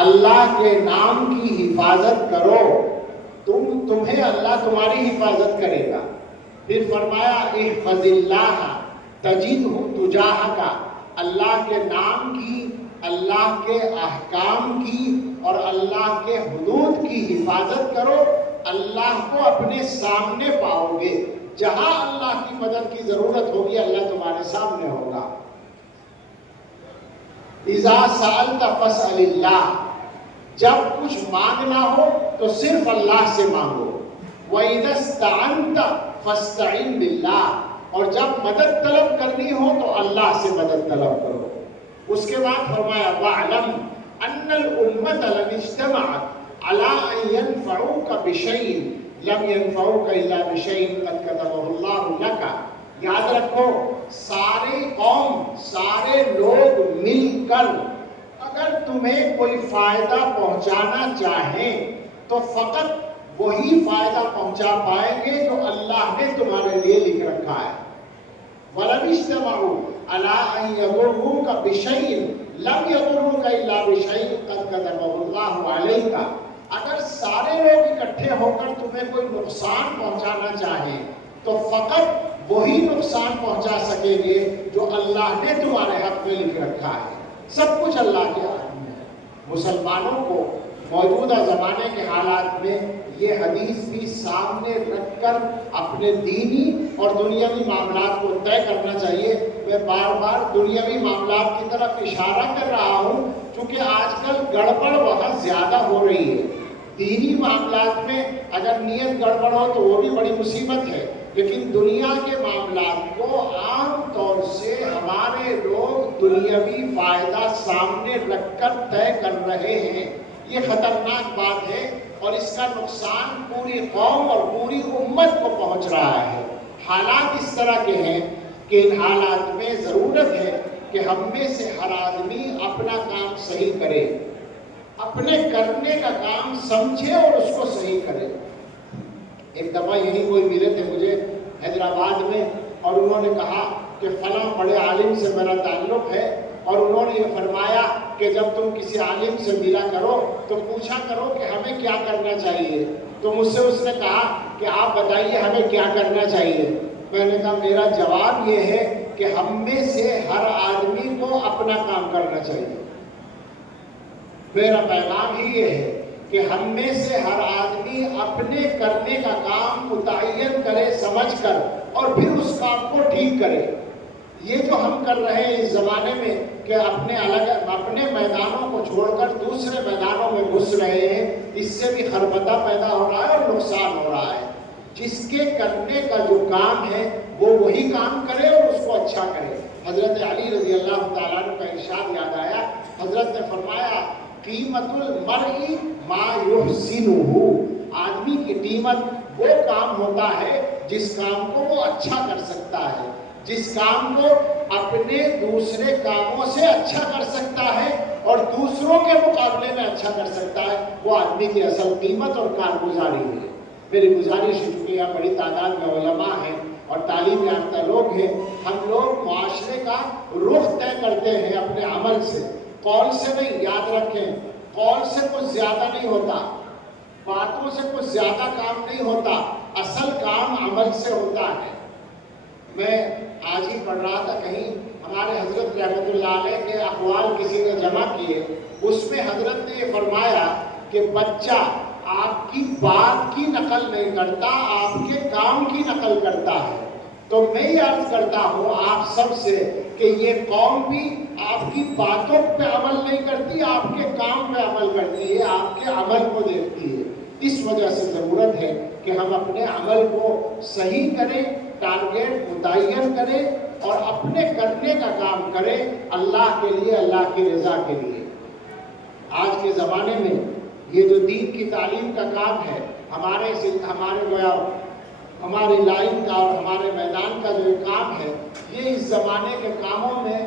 اللہ کے نام کی حفاظت کرو، تمہیں اللہ تمہاری حفاظت کرے گا۔ پھر فرمایا احفظ اللہ تجدہ تجاہک، اللہ کے نام کی، اللہ کے احکام کی اور اللہ کے حدود کی حفاظت کرو، اللہ کو اپنے سامنے پاؤ گے۔ جہاں اللہ کی مدد کی ضرورت ہوگی اللہ تمہارے سامنے ہوگا۔ اذا سألت فاسأل اللہ، جب کچھ مانگنا ہو تو صرف اللہ سے مانگو۔ وَإِذَا اسْتَعَنْتَ فَاسْتَعِنْ بِاللَّهِ، اور جب مدد طلب کرنی ہو تو اللہ سے مدد طلب کرو۔ اس کے بعد فرمایا وَاعْلَمْ أَنَّ الْأُمَّةَ لَنِ اجْتَمَعَتْ عَلَىٰ أَن يَنْفَعُوكَ بِشَيْءٍ لَمْ يَنْفَعُوكَ إِلَّا بِشَيْءٍ قَدْ كَتَبَهُ اللَّهُ لَكَ۔ یاد رکھو، ساری قوم، سارے لوگ مل کر اگر تمہیں کوئی فائدہ پہنچانا چاہیں تو فقط وہی فائدہ پہنچا پائیں گے جو اللہ نے تمہارے لیے لکھ رکھا ہے۔ وَلَنِ اجْتَمَعُوا عَلَىٰ أَن يَضُرُّوكَ بِشَيْءٍ لَمْ يَضُرُّوكَ إِلَّا بِشَيْءٍ قَدْ كَتَبَهُ اللَّهُ عَلَيْكَ۔ اگر سارے لوگ اکٹھے ہو کر تمہیں کوئی نقصان پہنچانا چاہیں تو فقط وہی نقصان پہنچا سکیں گے جو اللہ نے تمہارے حق میں لکھ رکھا ہے۔ سب کچھ اللہ کے ہاتھ میں ہے۔ مسلمانوں کو موجودہ زمانے کے حالات میں یہ حدیث بھی سامنے رکھ کر اپنے دینی اور دنیاوی معاملات کو طے کرنا چاہیے۔ میں بار بار دنیاوی معاملات کی طرف اشارہ کر رہا ہوں چونکہ آج کل گڑبڑ بہت زیادہ ہو رہی ہے۔ دینی معاملات میں اگر نیت گڑبڑ ہو تو وہ بھی بڑی مصیبت ہے، لیکن دنیا کے معاملات کو عام طور سے ہمارے لوگ دنیاوی فائدہ سامنے رکھ کر طے کر رہے ہیں۔ یہ خطرناک بات ہے اور اس کا نقصان پوری قوم اور پوری امت کو پہنچ رہا ہے۔ حالات اس طرح کے ہیں کہ ان حالات میں ضرورت ہے کہ ہم میں سے ہر آدمی اپنا کام صحیح کرے، اپنے کرنے کا کام سمجھے اور اس کو صحیح کرے۔ ایک دفعہ یہی کوئی ملے تھے مجھے حیدرآباد میں اور انہوں نے کہا کہ فلاں بڑے عالم سے میرا تعلق ہے، اور انہوں نے یہ فرمایا کہ جب تم کسی عالم سے ملا کرو تو پوچھا کرو کہ ہمیں کیا کرنا چاہیے۔ تو مجھ سے اس نے کہا کہ آپ بتائیے ہمیں کیا کرنا چاہیے۔ میں نے کہا میرا جواب یہ ہے کہ ہم میں سے ہر آدمی کو اپنا کام کرنا چاہیے۔ میرا پیغام ہی یہ ہے کہ ہم میں سے ہر آدمی اپنے کرنے کا کام متعین کرے سمجھ کر اور پھر اس کام کو ٹھیک کرے۔ یہ جو ہم کر رہے ہیں اس زمانے میں کہ اپنے میدانوں کو چھوڑ کر دوسرے میدانوں میں گھس رہے ہیں، اس سے بھی خربطہ پیدا ہو رہا ہے اور نقصان ہو رہا ہے۔ جس کے کرنے کا جو کام ہے وہ وہی کام کرے اور اس کو اچھا کرے۔ حضرت علی رضی اللہ تعالیٰ عنہ کا ارشاد یاد آیا، حضرت نے فرمایا قیمت المرء ما یحسنہ، آدمی کی قیمت وہ کام ہوتا ہے جس کام کو وہ اچھا کر سکتا ہے، جس کام کو اپنے دوسرے کاموں سے اچھا کر سکتا ہے اور دوسروں کے مقابلے میں اچھا کر سکتا ہے، وہ آدمی کی اصل قیمت اور کارگزاری ہے۔ میری گزارش ہے چونکہ یہاں بڑی تعداد میں علماء ہیں اور تعلیم یافتہ لوگ ہیں، ہم لوگ معاشرے کا رخ طے کرتے ہیں اپنے عمل سے، قول سے نہیں۔ یاد رکھیں، قول سے کچھ زیادہ نہیں ہوتا، باتوں سے کچھ زیادہ کام نہیں ہوتا، اصل کام عمل سے ہوتا ہے۔ میں آج ہی پڑھ رہا تھا کہیں ہمارے حضرت رحمۃ اللہ علیہ کے اقوال کسی نے جمع کیے، اس میں حضرت نے یہ فرمایا کہ بچہ آپ کی بات کی نقل نہیں کرتا، آپ کے کام کی نقل کرتا ہے۔ تو میں یہ عرض کرتا ہوں آپ سب سے کہ یہ قوم بھی آپ کی باتوں پہ عمل نہیں کرتی، آپ کے کام پہ عمل کرتی ہے، آپ کے عمل کو دیکھتی ہے۔ اس وجہ سے ضرورت ہے کہ ہم اپنے عمل کو صحیح کریں، ٹارگیٹ متعین کریں اور اپنے کرنے کا کام کریں اللہ کے لیے، اللہ کی رضا کے لیے۔ آج کے زمانے میں یہ جو دین کی تعلیم کا کام ہے، ہماری لائن کا اور ہمارے میدان کا جو کام ہے، یہ اس زمانے کے کاموں میں